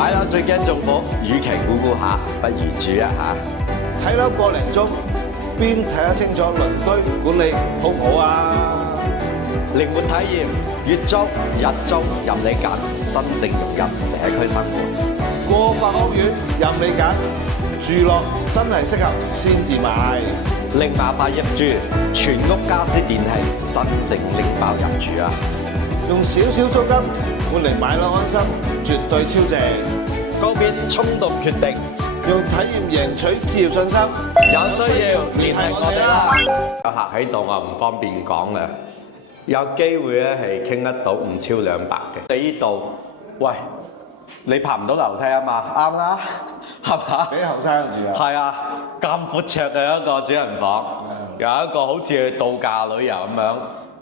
買樓最驚中伏，與其估下，不如住一下。睇樓個零鐘，邊睇得清楚鄰居管理好唔好啊？靈活體驗，月租、日租任你揀，真正融入社區生活。過百屋苑任你揀，住落真係適合先至買。零麻煩入住，全屋家私電器，真正拎包入住啊！用少少租金換嚟買樓安心，絕對超正。告別衝動決定，用體驗贏取置業信心。有需要聯繫我哋啦。有客喺度，我唔方便講嘅。有機會咧係傾得到唔超200嘅。你呢度，喂，你爬唔到樓梯啊嘛？啱啦，係嘛？俾後生住啊！係啊，咁闊綽嘅一個主人房，有一個好似去度假旅遊咁樣，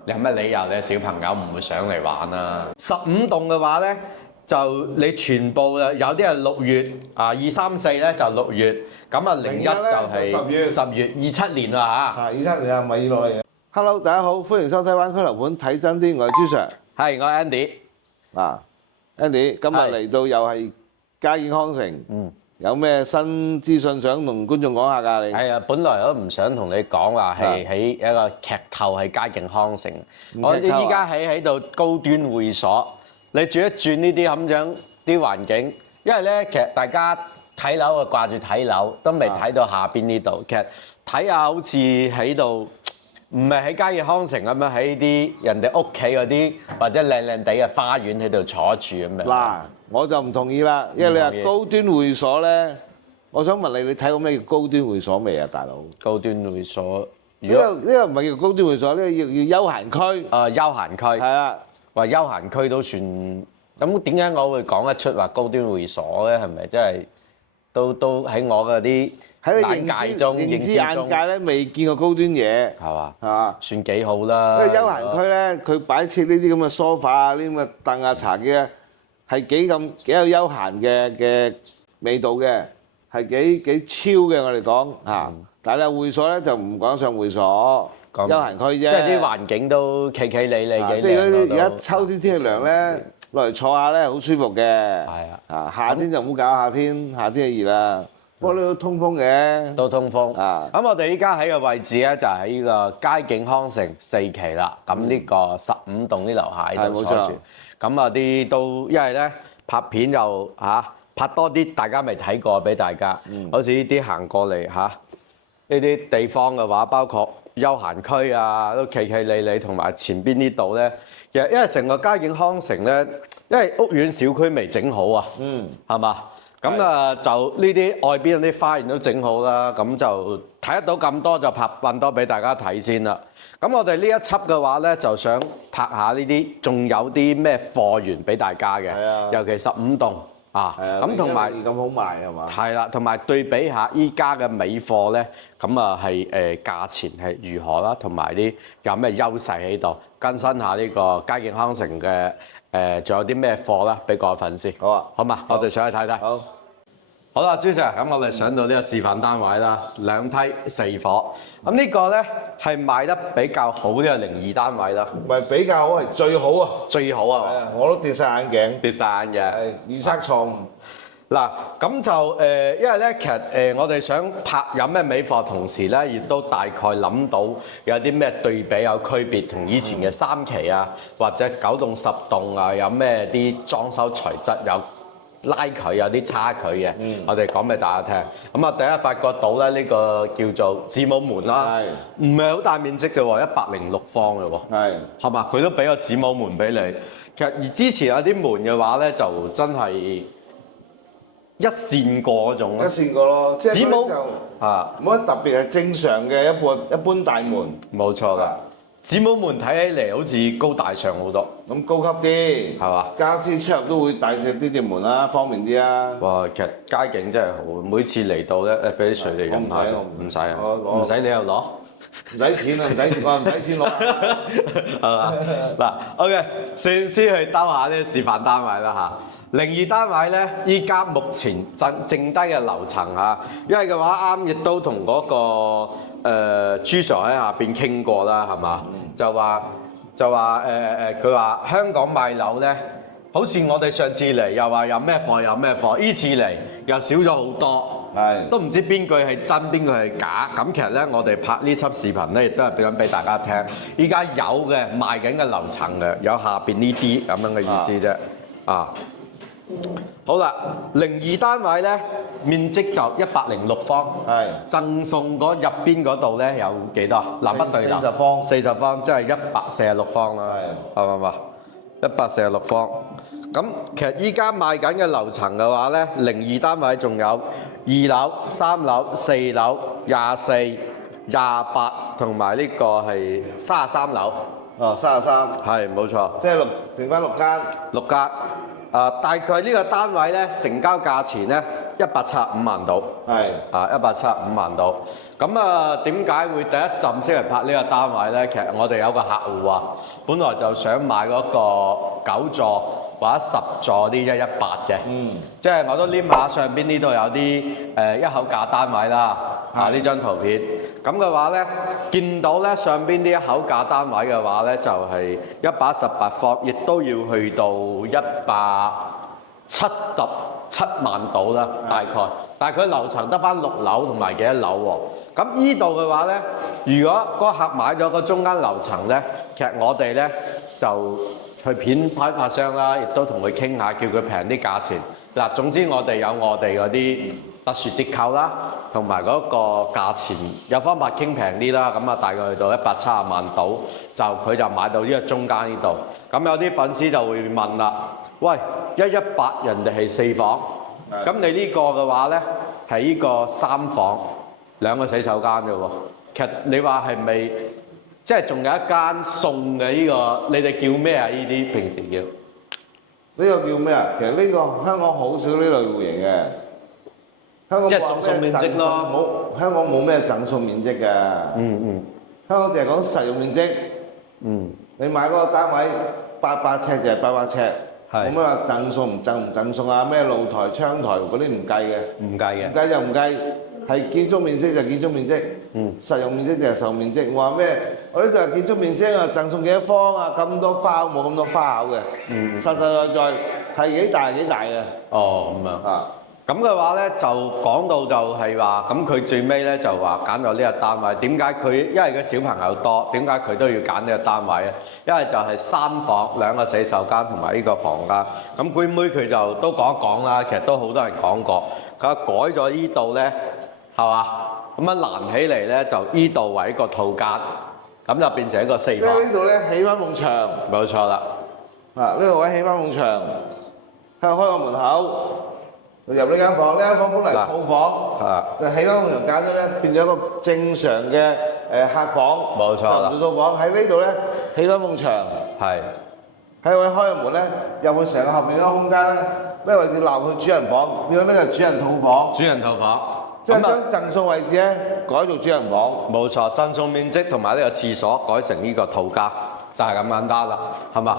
你有乜理由你小朋友唔會上嚟玩啊？15棟嘅話咧，就你全部有啲係6月啊，2、3、4咧就6月，咁啊01就係10月，27年啦嚇。 27年啊，咪以內。Hello， 大家好，歡迎收睇灣區樓盤睇真啲，我係朱 Sir。係，我係 Andy。Andy， 今日嚟到又係佳景康城，有咩新資訊想同觀眾講下㗎？你係啊，本來我都唔想同你講話係喺一個劇透喺佳景康城，我哋依家喺度高端會所，你轉一轉呢啲咁樣啲環境，因為咧其實大家睇樓啊掛住睇樓，都未睇到下邊呢度，其實睇下好似喺度。唔係喺佳景康城咁樣喺啲人哋屋企嗰啲或者靚靚地嘅花園喺度坐住咁樣。嗱，我就唔同意啦，因為你話高端會所咧，我想問你，你睇過咩叫高端會所未啊，大佬？高端會所，呢個唔係叫高端會所，呢個叫休閒區。休閒區。係啊，話休閒區都算。咁點解我會講得出話高端會所咧？係咪真係都喺我嗰啲？喺你認知眼界咧，未見過高端嘢，係嘛？係嘛？算幾好啦。因為休閒區咧，佢擺設呢啲咁嘅梳化啊、呢啲咁嘅凳啊、茶几啊，係幾有休閒嘅味道嘅，係幾超嘅。我哋講嚇，但係會所咧就唔講上會所，休閒區啫。即係啲環境都企企理理幾靚。即係而家秋天天氣涼咧，落嚟坐下咧好舒服嘅。係啊，夏天就唔好搞夏天，夏天就熱啦。不過呢都通風嘅，都通風啊！咁我哋依家喺個位置咧，就喺呢個佳景康城4期啦。咁呢個15棟啲樓下喺度坐住。咁啊啲都，因為咧拍片又拍多啲，大家未睇過俾大家。好似呢啲行過嚟呢啲地方嘅話，包括休閒區啊，都企企理理，同埋前邊呢度咧，其實因為成個佳景康城咧，因為屋苑小區未整好啊，係嘛？咁啊，就呢啲外邊嗰啲花園都整好啦，咁就睇得到咁多，就拍運多俾大家睇先啦。咁我哋呢一輯嘅話咧，就想拍下呢啲，仲有啲咩貨源俾大家嘅，尤其15棟啊。咁同埋咁好賣係嘛？係啦，同埋對比下依家嘅尾貨咧，咁啊係價錢係如何啦，同埋啲有咩優勢喺度，更新下呢個佳景康城嘅。仲有啲咩貨啦？俾各位粉絲。好啊，好嘛，我哋上去睇睇。好。好啦，朱 Sir，咁我哋上到呢個示範單位啦，2梯4伙。咁呢個咧係賣得比較好呢個02單位啦。唔係比較好，係最好啊！最好啊！係啊，我都跌晒眼鏡。跌晒眼鏡。係預測錯誤。嗱，咁就因為咧，其實我哋想拍有咩尾貨，同時咧亦都大概諗到有啲咩對比有區別，同以前嘅3期啊，或者9棟10棟啊，有咩啲裝修材質有拉距，有啲差距嘅，我哋講俾大家聽。咁啊，第一發覺到咧，呢個叫做子母門啦，唔係好大面積嘅喎，106方嘅喎，係嘛？佢都俾個子母門俾你。其實而之前有啲門嘅話咧，就真係〜一線過嗰種咯，一線過咯，即係子母就冇乜特別，係正常嘅一般大門。冇錯啦，子母門睇起嚟好似高大上好多，咁高級啲係嘛？家私出入都會大隻啲條門啦，方便啲啊！哇，其實佳景真係好，每次嚟到咧，俾啲水你飲下先，唔使啊，唔使你又攞，唔使錢啊，唔使我唔使錢攞，係嘛？嗱 ，OK，先去兜下呢個示範單位啦嚇。02單位咧，依家目前剩低嘅樓層嚇，因為嘅話啱亦都同嗰個朱 Sir 喺下邊傾過啦，係嘛？就話佢話香港賣樓咧，好似我哋上次嚟又話有咩貨有咩貨，依次嚟又少咗好多，都唔知邊句係真邊句係假。咁其實咧，我哋拍呢輯視頻咧，亦都係想俾大家聽。依家有嘅賣緊嘅樓層嘅，有下邊呢啲咁樣嘅意思啫。好啦，02單位咧，面積就106方，贈送嗰入邊嗰度咧有幾多？南北對流40方，即係146方啦，係嘛？146方。咁其實依家賣緊嘅樓層嘅話咧，02單位仲有2樓、3樓、4樓、24、28同埋呢個係33樓。33。係冇錯。即係剩翻6間。6間。大概呢個單位咧，成交價錢咧175萬到。175萬到。咁點解會第一陣先嚟拍呢個單位咧？其實我哋有個客戶啊，本來就想買嗰個9座或者10座啲118嘅。即係我都黏下上邊呢度有啲一口價單位啦。呢張圖片。咁嘅話咧，見到咧上邊啲一口價單位嘅話咧，就係118方，亦都要去到177萬到啦，大概。但係佢樓層得翻6樓同埋幾多樓喎？咁依度嘅話咧，如果嗰客買咗個中間樓層咧，其實我哋咧就去片開發商啦，亦都同佢傾下，叫佢平啲價錢。嗱，總之我哋有我哋嗰啲特殊折扣啦，同埋嗰個價錢有方法傾平啲啦。咁大概去到170萬到，佢就買到呢個中間呢度。咁有啲粉絲就會問啦，喂，118人哋係4房，咁你呢個嘅話咧係呢個3房2個洗手間嘅喎。其實你話係咪即係仲有一間送嘅呢個？你哋叫咩啊？呢啲平時叫？呢個叫咩啊？其實呢個香港好少呢類戶型嘅，香港即係贈送面積咯。香港冇咩贈送面積嘅。香港淨係講實用面積。你買嗰個單位800尺就係800尺，冇咩話贈送唔贈送啊？咩露台、窗台嗰啲唔計嘅。唔計就唔計，係建築面積就建築面積。實用面積就係實用面積。話咩？我呢度係建築面積啊，贈送幾多方啊？咁多花冇咁多花口嘅。實在係幾大嘅。咁樣。咁嘅話咧，就講到就係話，咁佢最尾咧就話揀咗呢個單位。點解佢？因為個小朋友多，點解佢都要揀呢個單位咧？因為就係3房2個洗手間同埋呢個房間。咁妹妹佢就都講一講啦，其實都好多人講過。佢改咗呢度咧，係嘛？咁樣攔起嚟咧，就呢度為一個套間，咁就變成一個4房。即係呢度咧起翻埲牆。冇錯啦。呢個位起翻埲牆，開個門口。入呢間房，呢間房本嚟套房，就起翻埲牆間咗咧，變咗一個正常嘅客房。冇錯啦。套房喺呢度咧，起翻埲牆。喺位開個門咧，入去成個後面嗰個空間咧，呢位置納去主人房，變咗呢個主人套房。即係將贈送位置咧改做主人房。冇錯，贈送面積同埋呢個廁所改成呢個套間，就係咁簡單啦，係嘛？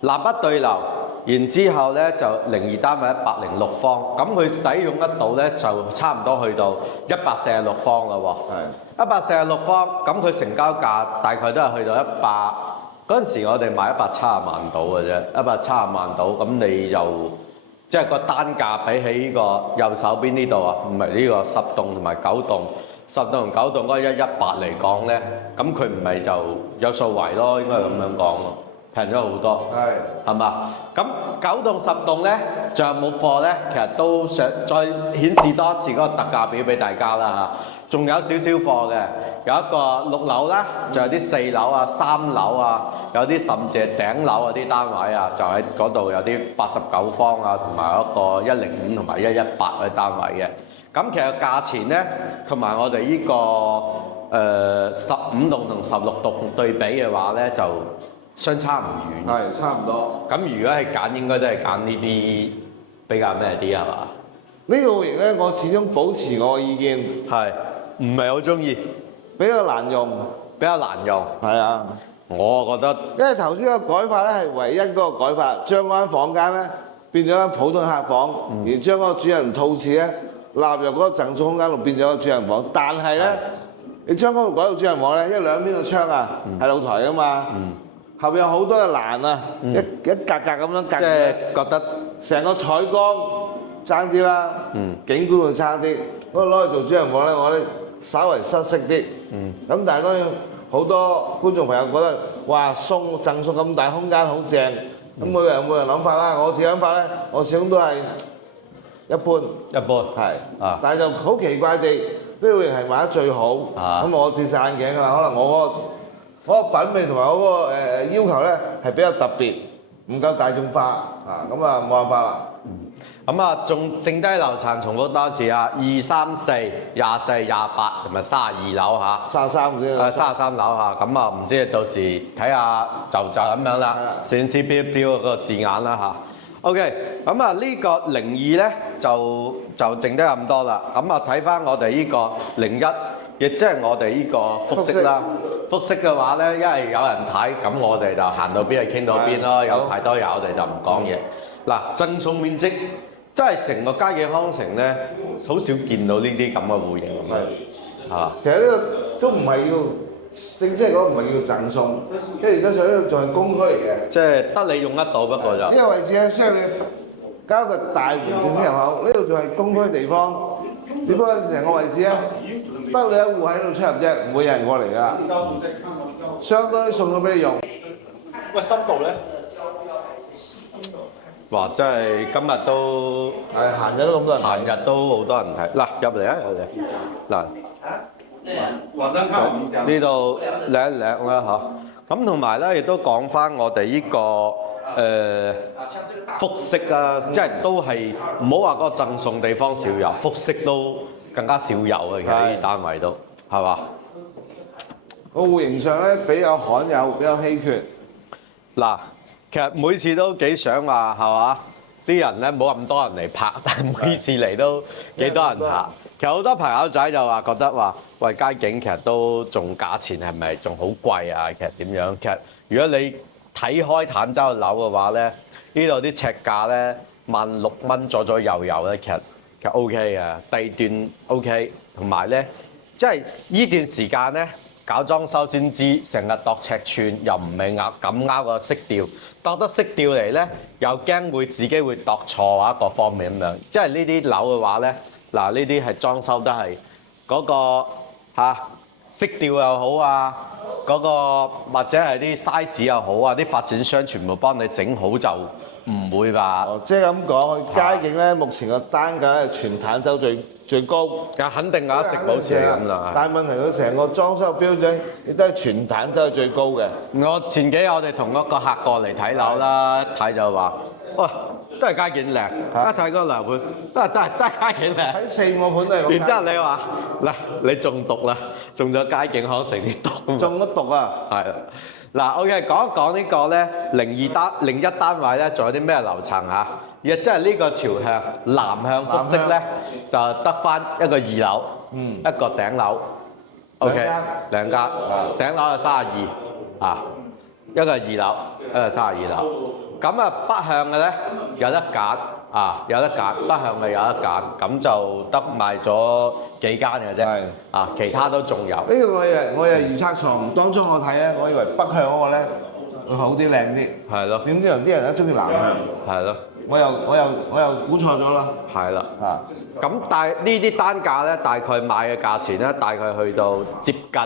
南北對流。然之後咧就02單位106方，咁佢使用得到咧就差唔多去到146方啦喎。146方，咁佢成交價大概都係去到100，嗰陣時我哋賣170萬到嘅啫，170萬到，咁你就即係個單價比起呢個右手邊呢度啊，唔係呢個10棟同埋9棟，10棟同9棟嗰個118嚟講咧，咁佢唔係就有數圍咯，應該係咁樣講咯。平咗好多，係嘛？咁9棟10棟咧，仲有冇貨咧？其實都想再顯示多次嗰個特價表俾大家啦嚇。仲有少少貨嘅，有一個6樓啦，仲有啲4樓啊、3樓啊，有啲甚至係頂樓啊啲單位啊，就喺嗰度有啲89方啊，同埋一個105同埋118嗰啲單位嘅。咁其實價錢咧，同埋我哋呢個15棟同16棟對比嘅話咧，就相差唔遠，差唔多。咁如果係揀，應該都係揀呢啲比較咩啲係嘛？呢個型咧，我始終保持我嘅意見，唔係好中意，比較難用。係啊，我覺得，因為頭先個改法咧係唯一嗰個改法，將嗰間房間咧變咗間普通客房，而將嗰個主人套廁咧納入嗰個贈送空間度變咗個主人房。但係咧，你將嗰度改到主人房咧，因為兩邊個窗啊係露台㗎嘛。後邊有好多嘅欄啊，一格格咁樣隔。即係覺得成個採光爭啲啦，景觀會差啲。嗰個攞嚟做主人房咧，我覺得稍為失色啲。咁但係當然好多觀眾朋友覺得，哇贈送咁大空間好正。咁每個人有每個人諗法啦。我自己諗法咧，我始終都係一般。係。但係就好奇怪地，呢類型係賣得最好。咁我跌晒眼鏡㗎啦。可能我嗰個品味同埋嗰個要求咧係比較特別，唔夠大眾化。咁啊冇辦法啦。咁啊，仲剩低樓層重複多次啊，2、3、4、24、28同埋32樓嚇。33嗰啲。33樓嚇，咁啊唔知到時睇下就咁樣啦，攝影師標嗰個字眼啦嚇。OK， 咁啊呢個02咧就剩得咁多啦。咁啊睇翻我哋呢個01，亦即係我哋呢個複式啦。複式嘅話咧，因為有人睇，咁我哋就行到邊就傾到邊咯。有太多嘢我哋就唔講嘢。嗱，贈送面積真係成個佳景康城咧，好少見到呢啲咁嘅戶型嚇。其實呢個都唔係要正式嚟講，唔係叫贈送，因為而家上呢度仲係公區嚟嘅。即係得你用得到，不過就呢個位置咧，需要你交個大門正式入口。呢度仲係公區地方，只不過成個位置咧，得你一戶喺度出入啫，唔會有人過嚟㗎。相當於送咗俾你用。喂，深度咧？哇！真係今日都閒日都咁多人，閒日都好多人睇。嗱，入嚟啊，入嚟。嗱，呢度靚一靚啦嚇。咁同埋咧，亦都講翻我哋呢個複式啊，即係都係唔好話嗰個贈送地方少有，複式都更加少有啊。其實呢啲單位都係嘛？個戶型上咧比較罕有，比較稀缺。嗱。其實每次都幾想話係嘛，啲人咧冇咁多人嚟拍，但係每次嚟都幾多人拍。其實好多朋友仔就話覺得話，喂，佳景其實都仲價錢係咪仲好貴啊？其實點樣？其實如果你睇開坦洲樓嘅話咧，呢度啲尺價咧16,000蚊左右咧，其實 OK 嘅，地段 OK， 同埋咧即係呢段時間咧。搞裝修先知，成日度尺寸又唔係咁啱個色調，度得色調嚟咧，又驚會自己會度錯啊各方面咁樣。即係呢啲樓嘅話咧，嗱呢啲係裝修都係嗰個色調又好啊，嗰個或者係啲 size 又好啊，啲發展商全部幫你整好就唔會吧？即係咁講，佳景咧目前個單價係全坦洲最高，肯定一直保持係咁啦。但係問題佢成個裝修標準亦都係全坦洲最高嘅。我前幾日我哋同一個客過嚟睇樓啦，睇就話，喂，都係佳景靚，一睇嗰個樓盤都係佳景靚。睇4、5個盤都係咁。然之後你話，嗱，你中毒啦，中咗佳景康城啲毒。中咗毒啊！係啦。嗱，OK，講一講呢個咧01單位咧，仲有啲咩樓層嚇？亦即係呢個朝向南向複式咧，就得翻一個2樓，一個頂樓 ，OK， 兩間，頂樓係32啊，一個係2樓，一個係32樓。咁啊北向嘅咧有得揀啊，有得揀，北向嘅有得揀，咁就得賣咗幾間嘅啫，啊，其他都仲有。呢個我又預測錯，當初我睇咧，我以為北向嗰個咧會好啲靚啲，係咯。點知有啲人咧中意南向，係咯。我又估錯咗啦。係啦。咁但係呢啲單價咧，大概賣嘅價錢咧，大概去到接近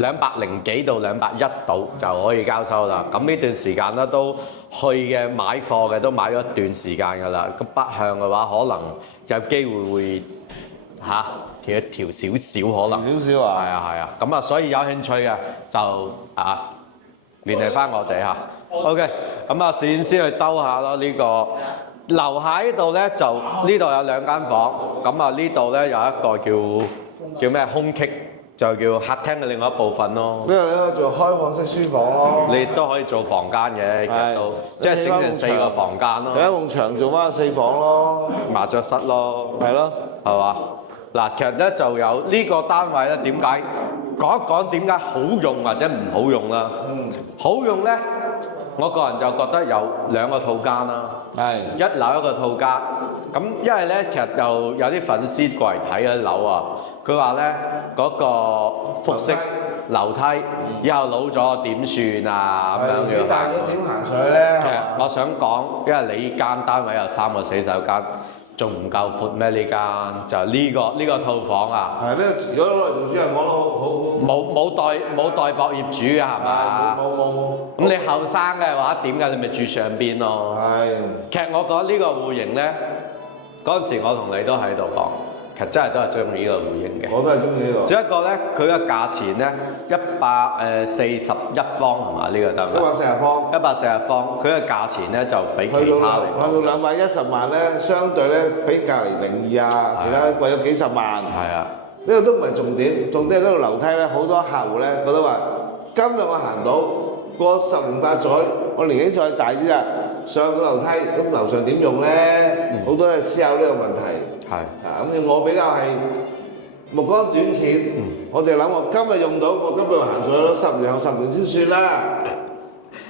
200幾到210度就可以交收啦。咁呢段時間咧都去嘅買貨嘅都買咗一段時間㗎啦。咁北向嘅話，可能有機會會調少少可能。少少啊。係啊。咁啊，所以有興趣嘅就聯繫翻我哋嚇。OK， 咁啊，攝影師去兜下咯。呢個樓下呢度咧，就呢度有2間房，咁啊呢度咧有一個叫咩空隙，就叫客廳嘅另外一部分咯。呢度咧做開放式書房咯。你都可以做房間嘅，其實都即係整成4個房間咯。有一埲牆做翻4房咯，麻雀室咯，係咯，係嘛？嗱，其實咧就有呢個單位咧，點解講一講點解好用或者唔好用啦？好用咧，我個人就覺得有2個套間啦，一樓一個套間。咁因為咧，其實又有啲粉絲過嚟睇嗰啲樓啊，佢話咧嗰個複式樓梯以後老咗點算啊咁樣嘅。幾大咗點行上去咧？其實我想講，因為你間單位有3個洗手間。仲唔夠闊咩？呢間就呢個套房啊！係呢，如果攞嚟做主人房都好。冇代薄業主㗎係嘛？冇。咁你後生嘅話點解你咪住上邊咯？係。其實我覺得呢個戶型咧，嗰陣時我同你都喺度講，其實真係都係中意呢個戶型嘅。我都係中意呢個。只不過咧，佢嘅價錢咧141方係嘛？呢個得唔得？140方。140方，佢嘅價錢咧就比其他嚟講。去到210萬咧，相對咧比隔離02啊，其他貴咗幾十萬。係啊。呢個都唔係重點，重點係嗰條樓梯咧，好多客戶咧覺得話，今日我行到過10年8載，我年紀再大啲啦，上到樓梯，咁樓上點用咧？好多人思考呢個問題。係。啊，咁我比較係目光短淺，我哋諗我今日用到，我今日行上去咗10年後10年先算啦。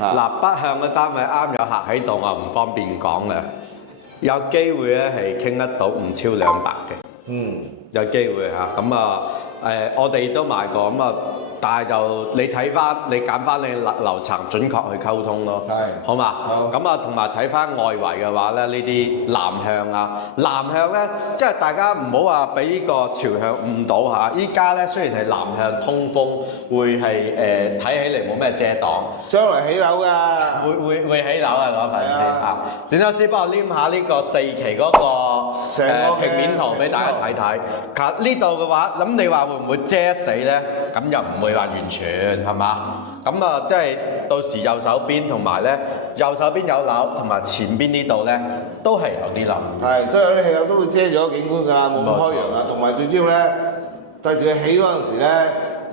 嗱，北向嘅單位啱有客喺度，我唔方便講嘅，有機會咧係傾得到唔超200嘅。有機會嚇，咁我哋都賣過，咁但係就你睇翻，你揀翻你樓層準確去溝通咯，好嘛？咁同埋睇翻外圍嘅話咧，呢啲南向啊，南向咧，即係大家唔好話俾呢個朝向誤導嚇。依家咧雖然係南向通風，會係睇起嚟冇咩遮擋，將來起樓㗎，會起樓啊嗰份先嚇。剪刀師幫我黏下呢個4期嗰個平面圖俾大家睇睇。其實呢度嘅話，咁你話會唔會遮死咧？咁又唔會話完全係嘛？咁即係到時右手邊同埋咧，右手邊有樓，同埋前邊呢度咧，都係有啲樓。係，都有啲氣樓都會遮咗景觀㗎，冇咁開揚啊。同埋最主要咧，對住佢起嗰陣時咧，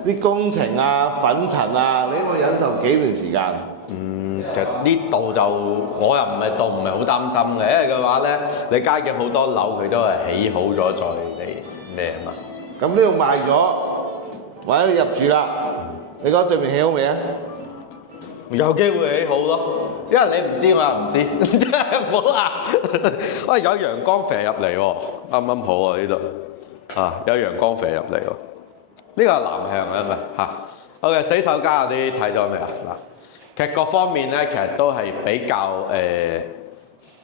啲工程啊、粉塵啊，你應該忍受幾段時間。其實呢度就我又唔係好擔心嘅，因為嘅話咧，你街嘅好多樓佢都係起好咗再嚟咩啊嘛。咁呢度賣咗，或者你入住啦，你覺得對面起好未啊？有機會起好咯，因為你唔知我又唔知，真係唔好啊！喂，有陽光射入嚟喎，啱啱好啊呢度，有陽光射入嚟喎，呢個係南向啊咪嚇。OK， 洗手間嗰啲睇咗未啊？嗱。其實各方面咧，其實都係比較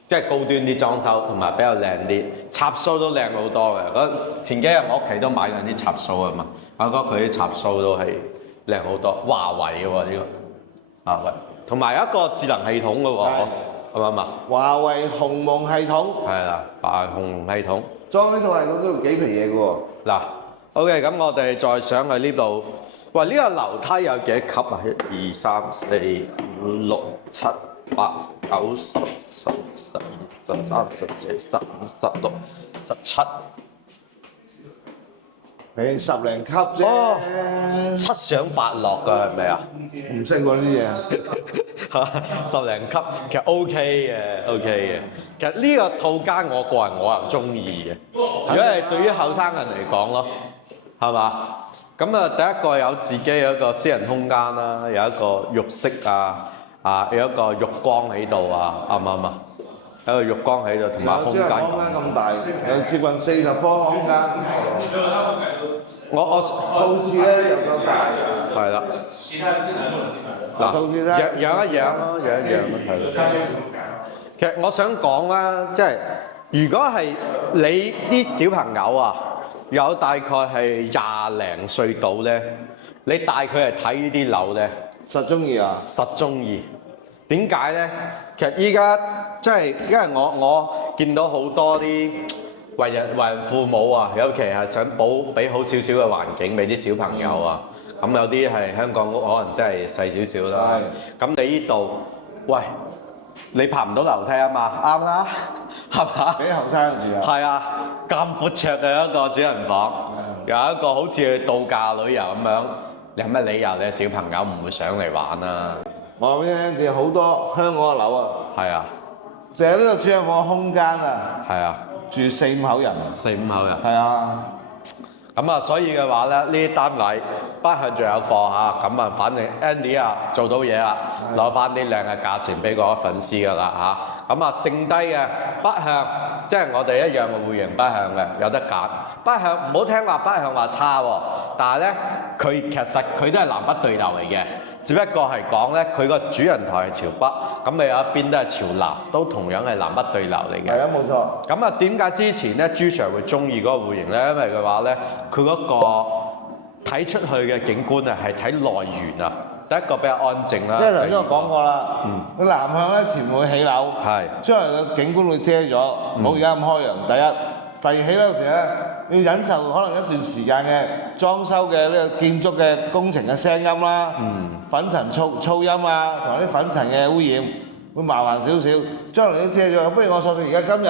即係高端啲裝修，同埋比較靚啲，插蘇都靚好多嘅。前幾日我屋企都買緊啲插蘇啊嘛，我覺得佢啲插蘇都係靚好多。華為嘅喎呢個，華為，同埋有一個智能系統嘅喎，啱唔啱啊？華為鴻蒙系統。係啦，華為鴻蒙系統。裝呢套系統都要幾皮嘢嘅喎。嗱 ，OK， 咁我哋再上去呢度。喂，呢個樓梯有幾多級啊？1、2、3、4、5、6、7、8、9、10、11、12、13、14、15、16、17。你10零級啫。7上8落㗎係咪啊？唔識喎呢啲嘢。10零級其實 OK 嘅，OK 嘅。其實呢個套間我個人又中意嘅。如果係對於後生人嚟講咯，係嘛？咁第一個有自己有一個私人空間啦，有一個浴室有一個浴缸喺度啊，啱唔啱啊？有個浴缸喺度，同埋空間咁大，有接近40方空間。我套廁咧又夠大。係啦。套廁咧。養一養咯，係咯。其實我想講啦，即係如果係你啲小朋友啊，有大概係20零歲到咧，你帶佢嚟睇呢啲樓咧，實中意啊！實中意。點解咧？其實依家即係因為我見到好多啲為人父母啊，尤其係想俾好少少嘅環境俾啲小朋友啊。咁有啲係香港屋，可能真係細少少啦。咁你呢度，喂，你爬唔到樓梯啊嘛？啱啦，係嘛？俾後生住啊！係啊，咁闊綽嘅一個主人房，有一個好似去度假旅遊咁樣，有咩理由你小朋友唔會上嚟玩啊？我話俾你聽，好多香港嘅樓啊，係啊，就係呢個主人房嘅空間啊，係啊，住4、5口人， 4、5口人，係啊。咁啊，所以嘅話咧，呢啲單位北向仲有貨嚇，咁啊，反正 Andy 啊做到嘢啦，攞翻啲靚嘅價錢俾各位粉絲噶啦嚇。咁啊，剩低嘅北向，即係我哋一樣嘅會型北向嘅，有得揀。北向唔好聽話北向話差喎，但係咧佢其實佢都係南北對流嚟嘅，只不過係講咧佢個主人台係朝北，咁你有一邊都係朝南，都同樣係南北對流嚟嘅。係啊，冇錯。咁啊，點解之前咧朱 Sir 會中意嗰個會型咧？因為嘅話咧，佢嗰個睇出去嘅景觀啊，係睇內園啊。第一個比較安靜啦。因為頭先我講過啦，佢南向咧前面會起樓，將來個景觀會遮咗，冇而家咁開揚。第一，第二起樓時咧，要忍受可能一段時間嘅裝修嘅呢個建築嘅工程嘅聲音啦，粉塵噪音啊，同埋啲粉塵嘅污染，會麻煩少少。將來都遮咗，不如我索性而家今日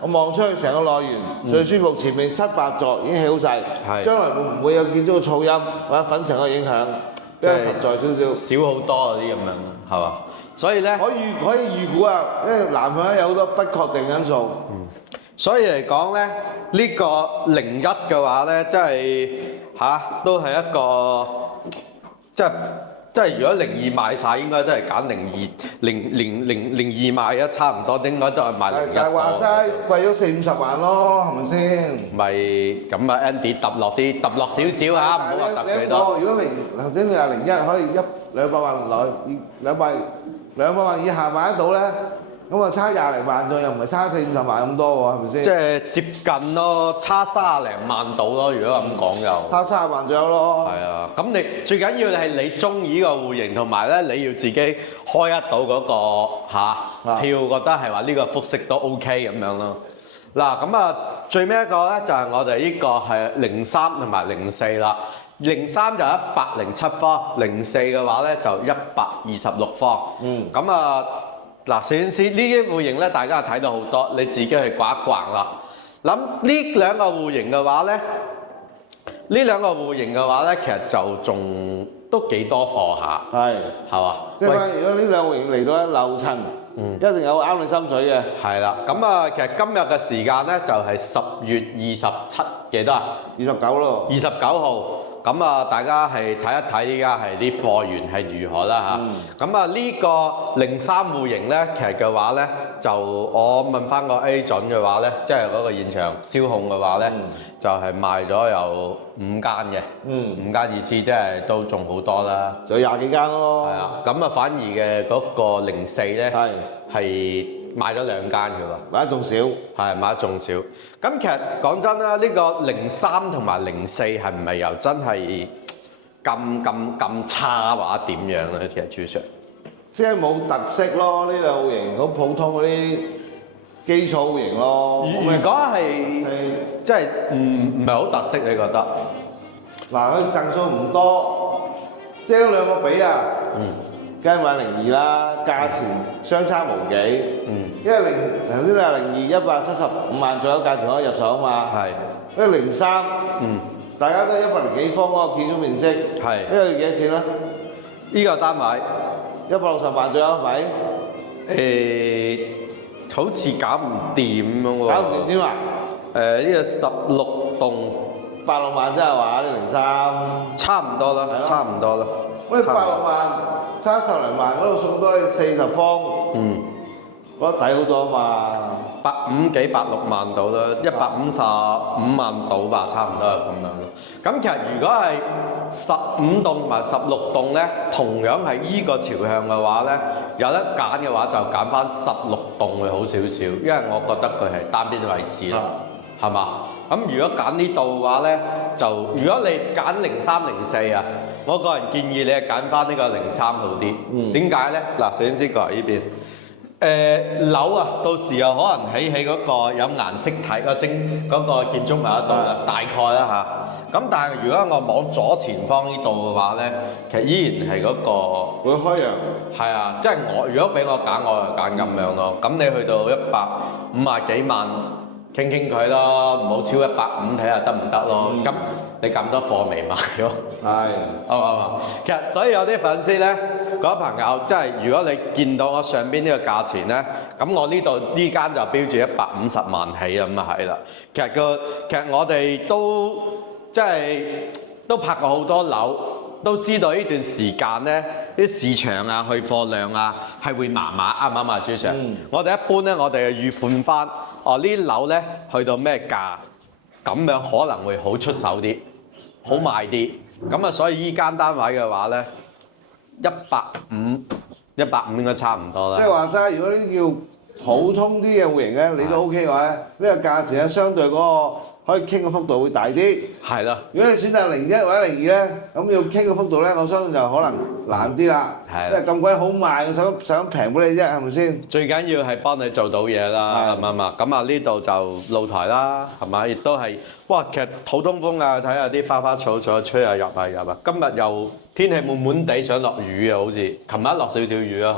我望出去成個內園最舒服，前面7、8座已經起好晒，將來會唔會有建築嘅噪音或者粉塵嘅影響？即係實在少好多嗰啲咁樣，係嘛？所以咧，可以預估啊，因為南向咧有好多不確定因素。所以嚟講咧，呢個01嘅話咧，即係都係一個即係如果02賣晒，應該都係揀02賣啊，差唔多應該都係賣01。但係話齋貴咗40-50萬咯，係咪先？咪咁啊 ，Andy 揼落少少嚇，唔好話揼幾多。如果頭先你話01可以200萬200萬以下買得到咧，咁啊差20零萬咗，又唔係差40-50萬咁多喎，係咪先？即係接近咯，差30零萬到咯。如果咁講又差30萬左右咯。係啊，咁你最緊要係你中意呢個戶型，同埋咧你要自己開得到嗰個票，覺得係話呢個複式都 OK 咁樣咯。嗱，咁啊最尾一個咧就係我哋呢個係03同埋04啦。03就107方，04嘅話咧就126方。咁啊〜嗱，攝影師呢啲戶型咧，大家睇到好多，你自己去逛一逛啦。咁呢兩個戶型嘅話咧，其實就仲都幾多貨下，係嘛？即係如果呢兩個戶型嚟到咧，樓層一定有啱你心水嘅。係啦，咁啊，其實今日嘅時間咧就係10月27幾多啊？29咯。29號。咁啊，大家係睇一睇依家係啲貨源係如何啦嚇。咁啊，呢個03戶型咧，其實嘅話咧，就我問翻個 A 準嘅話咧，即係嗰個現場燒控嘅話咧，就係賣咗有5間嘅。5間意思即係都仲好多啦。仲有20幾間咯。係啊，咁啊反而嘅嗰個04咧係賣咗2間嘅喎，賣得仲少，係賣得仲少。咁其實講真啦，呢個03同埋04係唔係又真係咁差或者點樣咧？其實主要上，即係冇特色咯，呢兩戶型好普通嗰啲基礎戶型咯。如果係即係唔係好特色，你覺得？嗱，佢贈數唔多，即係兩個比啊。梗係買02啦，價錢相差無幾。因為頭先你話02 175萬左右價錢可以入手啊嘛。係。因為03，大家都係100零幾方嗰個建築面積。係。呢個要幾多錢咧？呢個單位160萬左右係咪？好似搞唔掂咁喎。搞唔掂添啊？呢個16棟86萬真係話呢03。差唔多啦，差唔多啦。喂，86萬差10零萬嗰度送多你40方，覺得抵好多啊嘛！150幾160萬到啦，155萬到吧，差唔多係咁樣咯。咁其實如果係15棟同埋16棟咧，同樣係依個朝向嘅話咧，有得揀嘅話就揀翻16棟會好少少，因為我覺得佢係單邊位置啦，係嘛？咁如果揀呢度嘅話咧，就如果你揀03、04啊。我個人建議你係揀翻呢個03好啲。點解咧？嗱，攝影師過嚟呢邊。樓啊，到時又可能起嗰個有顏色睇嗰個建築物喺度啦，大概啦嚇。咁但係如果我往左前方呢度嘅話咧，其實依然係嗰個會開揚。係啊，即係如果俾我揀，我就揀咁樣咯。咁你去到150幾萬，傾佢咯，唔好超150睇下得唔得咯。咁你咁多貨未買喎？係，其實所以有啲粉絲咧，嗰啲朋友即係如果你見到我上邊呢個價錢咧，咁我呢度呢間就標住150萬起咁啊係啦。其實我哋都即係都拍過好多樓，都知道呢段時間咧啲市場啊、去貨量啊係會麻麻，啱唔啱啊，朱 Sir？我哋一般咧，我哋預判翻，呢啲樓咧去到咩價，咁樣可能會好出手啲，好賣啲。咁啊，所以依間單位嘅話咧，150應該差唔多啦。即係話齋，如果呢啲叫普通啲嘅戶型咧，你都 OK 嘅話咧，呢個價錢咧相對嗰個可以傾嘅幅度會大啲。係咯。如果你選擇01或者02咧，咁要傾嘅幅度咧，我相信就可能難啲啦。係。因為咁鬼好賣，我想平俾你啫，係咪先？最緊要係幫你做到嘢啦，係咪啊？咁啊呢度就露台啦，係咪？亦都係，哇！其實好通風啊，睇下啲花花草草吹下入啊入啊。今日又天氣悶悶地，想落雨啊，好似琴日落少少雨啊，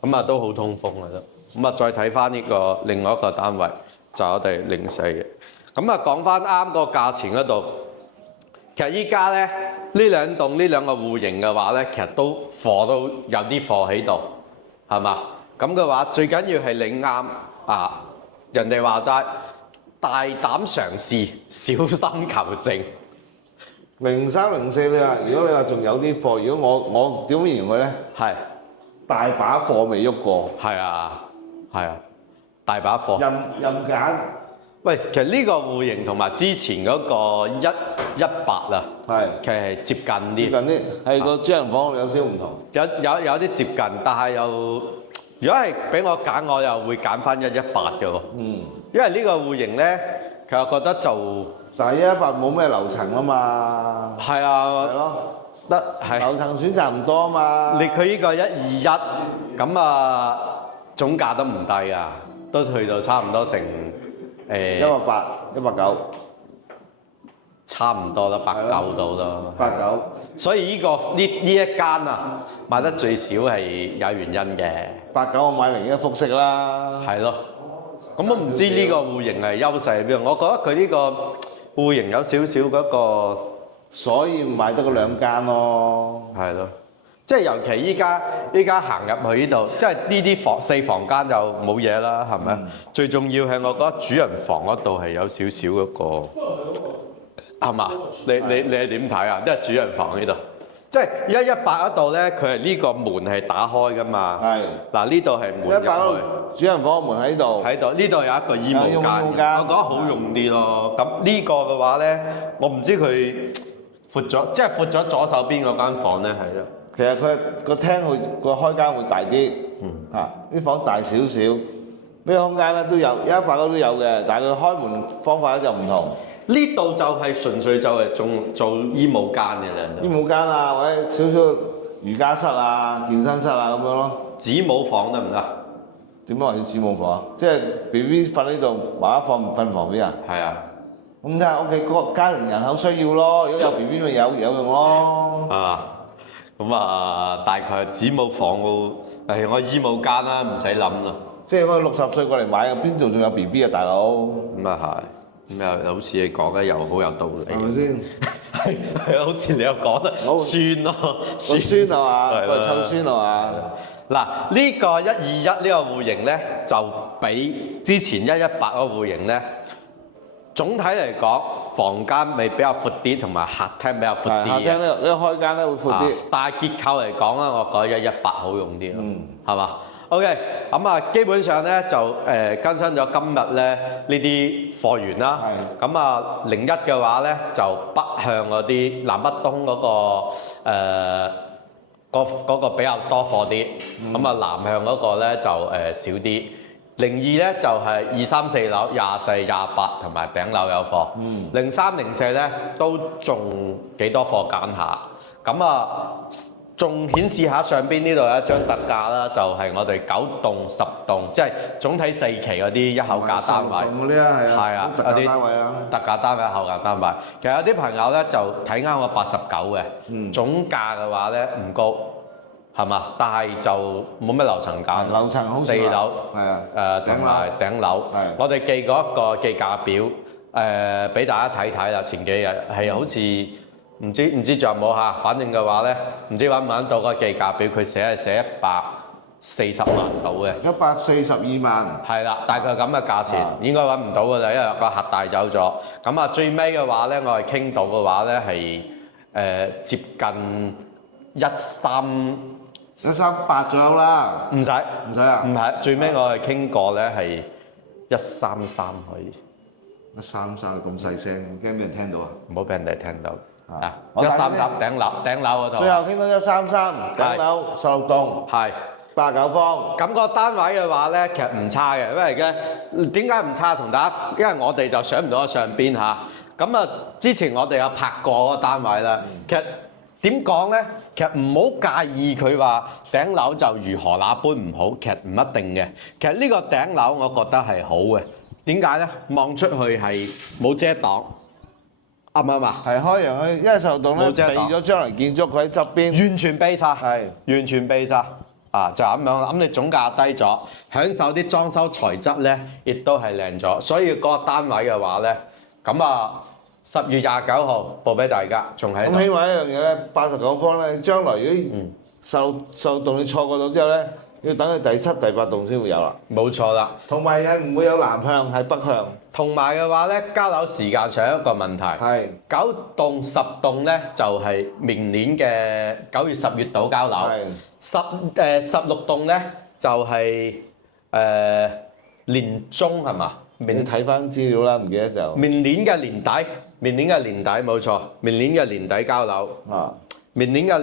嗬。咁啊都好通風啊都。咁啊再睇翻呢個另外一個單位，就我哋04嘅。咁啊講翻啱個價錢嗰度，其實依家咧呢兩棟呢兩個戶型嘅話咧，其實都貨都有啲貨喺度，係嘛？咁嘅話最緊要係你啱啊！人哋話齋大膽嘗試，小心求證。03、04你話，如果你話仲有啲貨，如果我點形容佢咧？係大把貨未喐過。係啊，大把貨。任揀。喂，其實呢個戶型同埋之前嗰個118啊，其實係接近啲。接近啲，係個主人房有少少唔同。有啲接近，但係又如果係俾我揀，我又會揀翻118嘅喎。因為呢個戶型咧，其實我覺得就但係118冇咩樓層啊嘛。係啊。係咯。得係。樓層選擇唔多啊嘛。佢呢個121，咁啊總價都唔低啊，都去到差唔多成。180、189，差唔多啦，89到咯。89，所以呢一間啊，賣得最少係有原因嘅。89我買01複式啦。係咯，咁我唔知呢個戶型係優勢喺邊度，我覺得佢呢個戶型有少少嗰個，所以買得嗰兩間咯。係咯。即係尤其依家行入去呢度，即係呢啲4房間就冇嘢啦，係咪？最重要係我覺得主人房嗰度係有少少嗰個，係嘛？你係點睇啊？即係主人房呢度，即係118嗰度咧，佢係呢個門係打開噶嘛。係。嗱呢度係門入去。主人房門喺度。喺度，呢度有一個衣帽間，我覺得好用啲咯。咁呢個嘅話咧，我唔知佢闊咗，即係闊咗左手邊嗰間房咧，係咯。其實佢個廳個開間會大啲，啲房大少少，呢個空間咧都有118嗰都有嘅，但係佢開門方法咧就唔同。呢度就係純粹就係做衣帽間嘅啫。衣帽間啊，或者少少瑜伽室啊、健身室啊咁樣咯。子母房得唔得？點解話要子母房啊？即係 BB 瞓呢度，媽媽放瞓房邊啊？係啊。咁睇下屋企嗰個家庭人口需要咯，如果有 BB 咪有用咯。啊。咁啊，大概子母房我衣帽間啦，唔使諗啦。即係我60歲過嚟買，邊度仲有 BB 啊，大佬？咁啊係，咁又好似你講嘅又好有道理。係咪先？係啊，好似你又講得孫咯，孫係嘛？係啦，湊孫係嘛？嗱，呢個121呢個戶型咧，就比之前118個戶型咧，總體嚟講，房間咪比較闊啲，同埋客廳比較闊啲嘅。客廳呢個開間咧會闊啲。但係結構嚟講咧，我覺得118好用啲咯，係嘛？OK，咁啊，基本上咧就更新咗今日咧呢啲貨源啦。咁啊，01嘅話咧就北向嗰啲南北東嗰個比較多貨啲。咁啊，南向嗰個咧就少啲。02咧就係2、3、4樓24、28同埋頂樓有貨。03、04咧都仲幾多貨揀下。咁啊，仲顯示下上邊呢度有一張特價啦，就係我哋9棟、10棟，即係總體4期嗰啲一口價單位。10棟嗰啲啊，係啊，特價單位啊。特價單位、後價單位。其實有啲朋友咧就睇啱我89嘅，總價嘅話咧唔高。係嘛？但係就冇咩樓層揀，樓層好似4樓，同埋頂樓。我哋寄過一個計價表，俾大家睇睇啦。前幾日係好似唔知仲有冇嚇，反正嘅話咧，唔知揾唔揾到個計價表，佢寫係寫140萬到嘅。142萬。係啦，大概咁嘅價錢，應該揾唔到㗎啦，因為個客帶走咗。咁啊，最尾嘅話咧，我哋傾到嘅話咧係接近138左右啦。唔使啊？唔係，最尾我哋傾過咧係133可以。133咁細聲，驚俾人聽到啊？唔好俾人哋聽到。啊，133頂樓嗰度。最後傾到133頂樓16棟。係。89方。咁個單位嘅話咧，其實唔差嘅，因為咧點解唔差？同大家，因為我哋就上唔到上邊嚇。咁啊，之前我哋有拍過嗰個單位啦。其實點講咧？其實唔好介意佢話頂樓就如何那般唔好，其實唔一定嘅。其實呢個頂樓我覺得係好嘅。點解咧？望出去係冇遮擋。啱唔啱啊？係開揚去，因為16棟咧避咗將來建築，佢喺側邊，完全避晒，係完全避晒。啊，就咁樣啦。咁你總價低咗，享受啲裝修材質咧，亦都係靚咗。所以嗰個單位嘅話咧，咁啊10月29號報俾大家，仲喺度。咁起碼一樣嘢咧，89方咧，將來如果16棟你錯過咗之後咧，要等佢第7、第8棟先會有啦。冇錯啦。同埋係唔會有南向，係北向。同埋嘅話咧，交樓時間上一個問題。係。9棟、10棟咧，就係明年嘅9月、10月度交樓。係。16棟咧就係年中係嘛？你睇翻資料啦，唔記得就。明年嘅年底冇錯，明年嘅年底交樓。啊。明年嘅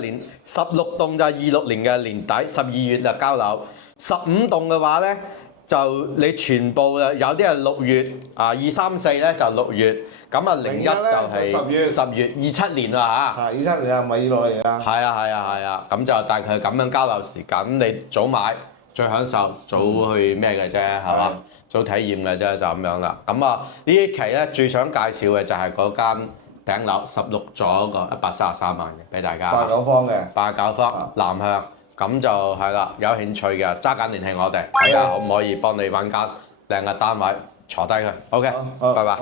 16棟就係26年嘅年底12月就交樓。15棟嘅話咧，就你全部啊有啲係6月啊，2、3、4咧就6月，咁啊01就係10月27年啦嚇。係27年啊，唔係26年啊。係啊，咁就大概咁樣交樓時間，咁你早買最享受，早去咩嘅啫，係嘛？早體驗嘅啫，就咁樣啦。咁啊呢一期咧最想介紹嘅就係嗰間頂樓16咗個133萬嘅，俾大家。89方嘅。89方南向。咁就係啦，有興趣嘅揸緊聯繫我哋，睇下可唔可以幫你揾間靚嘅單位坐低佢。OK，拜拜。